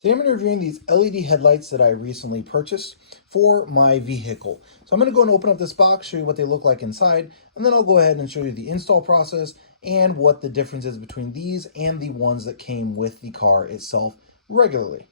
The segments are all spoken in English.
Today I'm going to be reviewing these LED headlights that I recently purchased for my vehicle. So I'm going to go and open up this box, show you what they look like inside, and then I'll go ahead and show you the install process and what the difference is between these and the ones that came with the car itself regularly.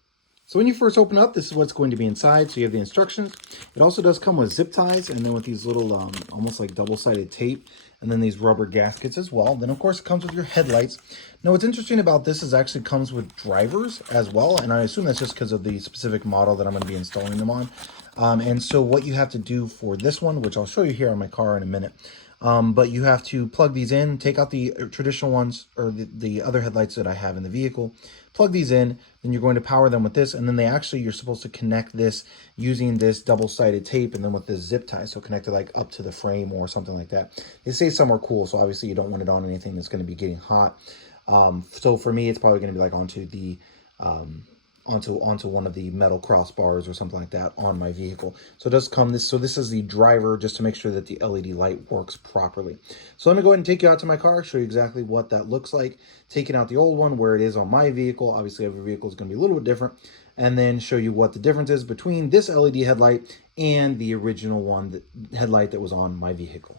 So when you first open up, this is what's going to be inside. So you have the instructions. It also does come with zip ties and then with these little almost like double-sided tape and then these rubber gaskets as well. Then of course it comes with your headlights. Now what's interesting about this is actually comes with drivers as well, and I assume that's just because of the specific model that I'm going to be installing them on. And so what you have to do for this one, which I'll show you here on my car in a minute, but you have to plug these in, take out the traditional ones or the other headlights that I have in the vehicle, plug these in, then you're going to power them with this, and then you're supposed to connect this using this double-sided tape and then with this zip tie, so connect it like up to the frame or something like that. They say somewhere cool, so obviously you don't want it on anything that's going to be getting hot. So for me, it's probably going to be like onto the onto one of the metal crossbars or something like that on my vehicle. So it does come this. So this is the driver, just to make sure that the LED light works properly. So let me go ahead and take you out to my car, show you exactly what that looks like. Taking out the old one where it is on my vehicle. Obviously every vehicle is going to be a little bit different, and then show you what the difference is between this LED headlight and the original one, the headlight that was on my vehicle.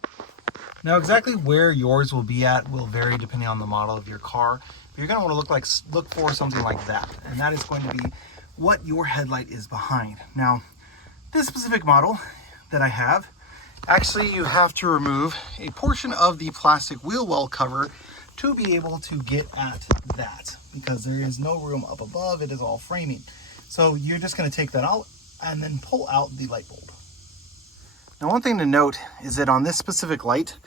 Now exactly where yours will be at will vary depending on the model of your car. But you're going to want to look for something like that. And that is going to be what your headlight is behind. Now, this specific model that I have, actually you have to remove a portion of the plastic wheel well cover to be able to get at that, because there is no room up above. It is all framing. So you're just going to take that out and then pull out the light bulb. Now one thing to note is that on this specific light,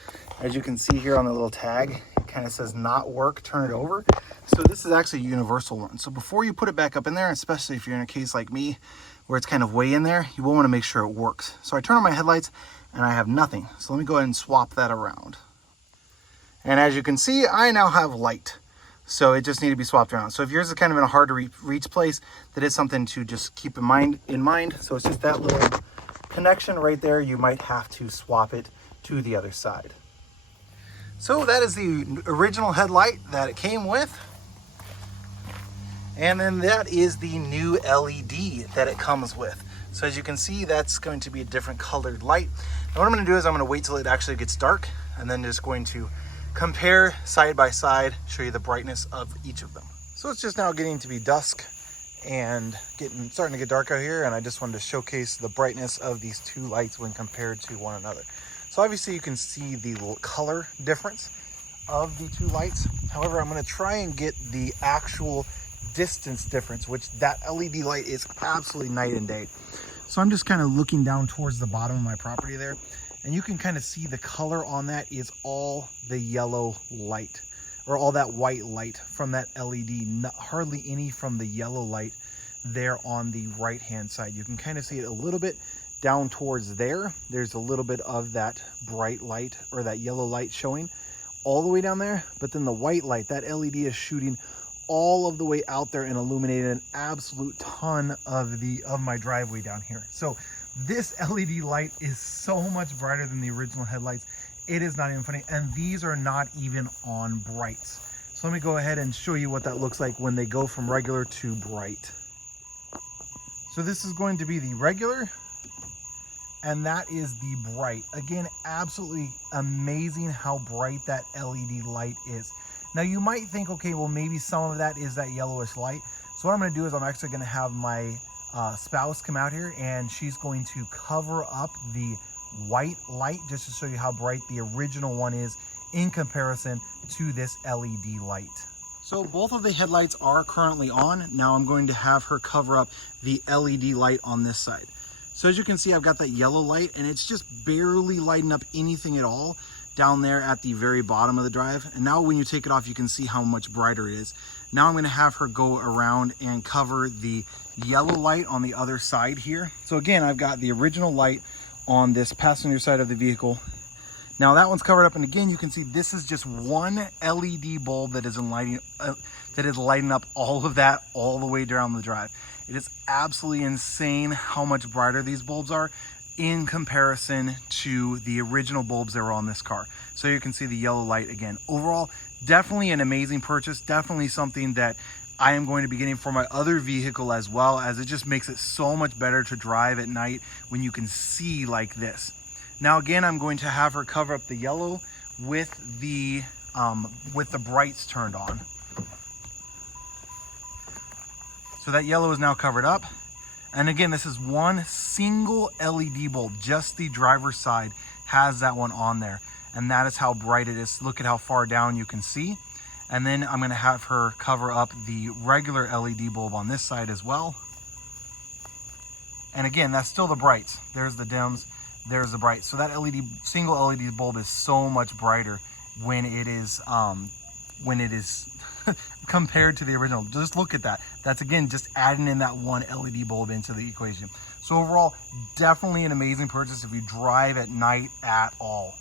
as you can see here on the little tag, it kind of says not work, turn it over. So this is actually a universal one. So before you put it back up in there, especially if you're in a case like me, where it's kind of way in there, you will want to make sure it works. So I turn on my headlights and I have nothing. So let me go ahead and swap that around. And as you can see, I now have light. So it just needs to be swapped around. So if yours is kind of in a hard to reach place, that is something to just keep in mind. So it's just that little connection right there. You might have to swap it to the other side. So that is the original headlight that it came with, and then that is the new LED that it comes with. So as you can see, that's going to be a different colored light. Now what I'm going to do is I'm going to wait till it actually gets dark, and then just going to compare side by side, show you the brightness of each of them. So it's just now getting to be dusk and starting to get dark out here, and I just wanted to showcase the brightness of these two lights when compared to one another. So obviously you can see the color difference of the two lights. However, I'm going to try and get the actual distance difference, which that LED light is absolutely night and day. So I'm just kind of looking down towards the bottom of my property there, and you can kind of see the color on that is all the yellow light, or all that white light from that LED, hardly any from the yellow light there on the right hand side. You can kind of see it a little bit down towards there. There's a little bit of that bright light or that yellow light showing all the way down there, but then the white light, that LED is shooting all of the way out there and illuminating an absolute ton of my driveway down here. So this LED light is so much brighter than the original headlights. It is not even funny, and these are not even on brights. So let me go ahead and show you what that looks like when they go from regular to bright. So this is going to be the regular, and that is the bright. Again, absolutely amazing how bright that LED light is. Now you might think, okay, well maybe some of that is that yellowish light. So what I'm going to do is I'm actually going to have my spouse come out here, and she's going to cover up the white light just to show you how bright the original one is in comparison to this LED light. So both of the headlights are currently on. Now I'm going to have her cover up the LED light on this side. So as you can see, I've got that yellow light, and it's just barely lighting up anything at all down there at the very bottom of the drive. And now when you take it off, you can see how much brighter it is. Now I'm going to have her go around and cover the yellow light on the other side here. So again, I've got the original light on this passenger side of the vehicle. Now that one's covered up, and again you can see this is just one LED bulb that is lighting up all of that all the way down the drive. It is absolutely insane how much brighter these bulbs are in comparison to the original bulbs that were on this car. So you can see the yellow light again. Overall, definitely an amazing purchase, definitely something that I am going to be getting for my other vehicle as well, as it just makes it so much better to drive at night when you can see like this. Now again, I'm going to have her cover up the yellow with the brights turned on. So that yellow is now covered up. And again, this is one single LED bulb, just the driver's side has that one on there. And that is how bright it is. Look at how far down you can see. And then I'm gonna have her cover up the regular LED bulb on this side as well. And again, that's still the brights. There's the dims, there's the brights. So that single LED bulb is so much brighter when it is compared to the original. Just look at that. That's again, just adding in that one LED bulb into the equation. So overall, definitely an amazing purchase if you drive at night at all.